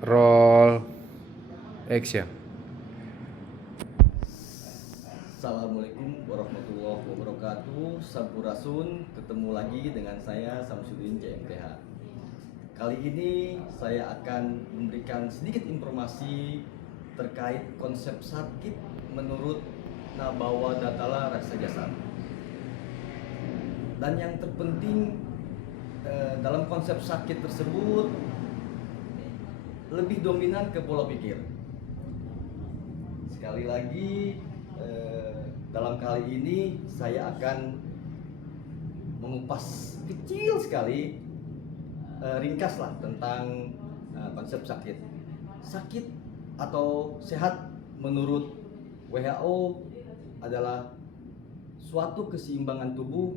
Roll action. Assalamualaikum warahmatullahi wabarakatuh. Sampurasun, ketemu lagi dengan saya Samsudin JMTH. Kali ini saya akan memberikan sedikit informasi terkait konsep sakit menurut Nabawa Datala Raksa Jasad. Dan yang terpenting dalam konsep sakit tersebut lebih dominan ke pola pikir. Sekali lagi, dalam kali ini saya akan mengupas kecil sekali, ringkaslah tentang konsep sakit. Sakit atau sehat menurut WHO adalah suatu keseimbangan tubuh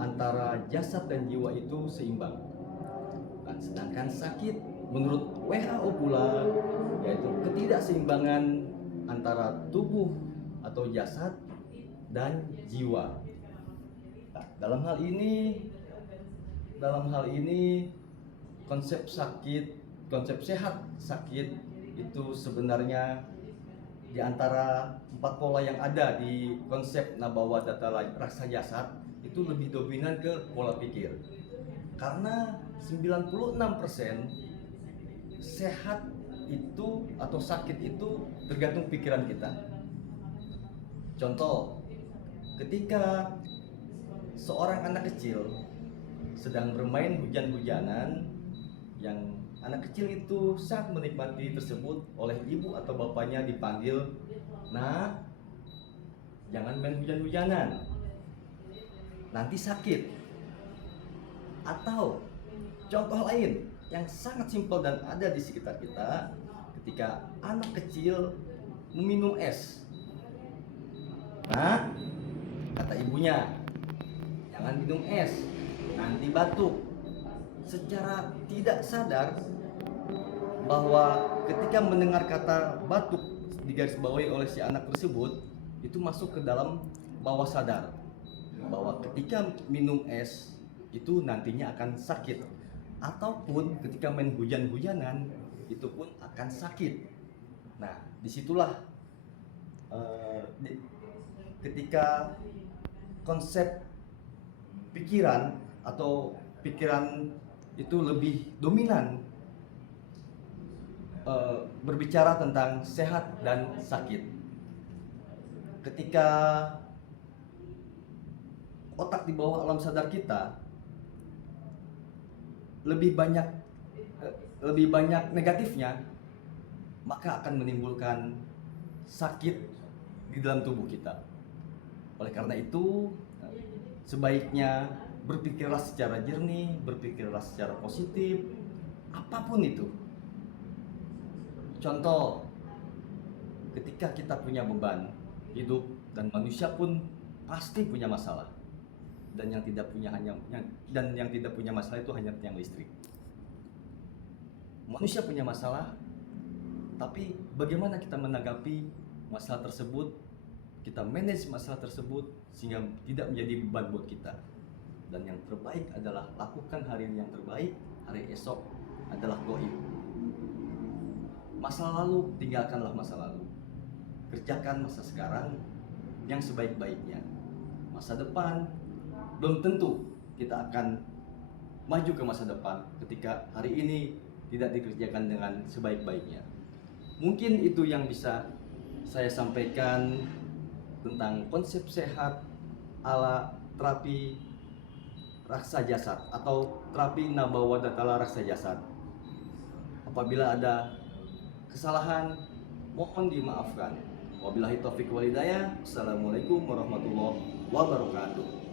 antara jasad dan jiwa itu seimbang. Dan sedangkan sakit menurut WHO pula yaitu ketidakseimbangan antara tubuh atau jasad dan jiwa. Nah, dalam hal ini konsep sehat sakit itu sebenarnya di antara 4 pola yang ada di konsep Nabawa Datala Raksa Jasad itu lebih dominan ke pola pikir. Karena 96% sehat itu atau sakit itu tergantung pikiran kita. Contoh, ketika seorang anak kecil sedang bermain hujan-hujanan, yang anak kecil itu sangat menikmati tersebut, oleh ibu atau bapaknya dipanggil, "Nah, jangan main hujan-hujanan, nanti sakit." Atau contoh lain yang sangat simpel dan ada di sekitar kita, ketika anak kecil meminum es. Nah, kata ibunya, "Jangan minum es, nanti batuk." Secara tidak sadar bahwa ketika mendengar kata batuk digarisbawahi oleh si anak tersebut, itu masuk ke dalam bawah sadar bahwa ketika minum es itu nantinya akan sakit, ataupun ketika main hujan-hujanan itu pun akan sakit. Nah, disitulah ketika konsep pikiran atau pikiran itu lebih dominan berbicara tentang sehat dan sakit. Ketika otak di bawah alam sadar kita lebih banyak negatifnya, maka akan menimbulkan sakit di dalam tubuh kita. Oleh karena itu, sebaiknya berpikirlah secara jernih, berpikirlah secara positif, apapun itu. Contoh, ketika kita punya beban hidup, dan manusia pun pasti punya masalah. Dan yang tidak punya masalah itu hanya tiang listrik. Manusia punya masalah, tapi bagaimana kita menanggapi masalah tersebut, kita manage masalah tersebut sehingga tidak menjadi beban buat kita. Dan yang terbaik adalah lakukan hari ini yang terbaik, hari esok adalah goib. Masa lalu tinggalkanlah masa lalu, kerjakan masa sekarang yang sebaik-baiknya. Masa depan belum tentu kita akan maju ke masa depan ketika hari ini tidak dikerjakan dengan sebaik-baiknya. Mungkin itu yang bisa saya sampaikan tentang konsep sehat ala terapi raksa jasad atau terapi Nabawa Datala Raksa Jasad. Apabila ada kesalahan, mohon dimaafkan. Wabillahi taufiq wal hidayah. Assalamualaikum warahmatullahi wabarakatuh.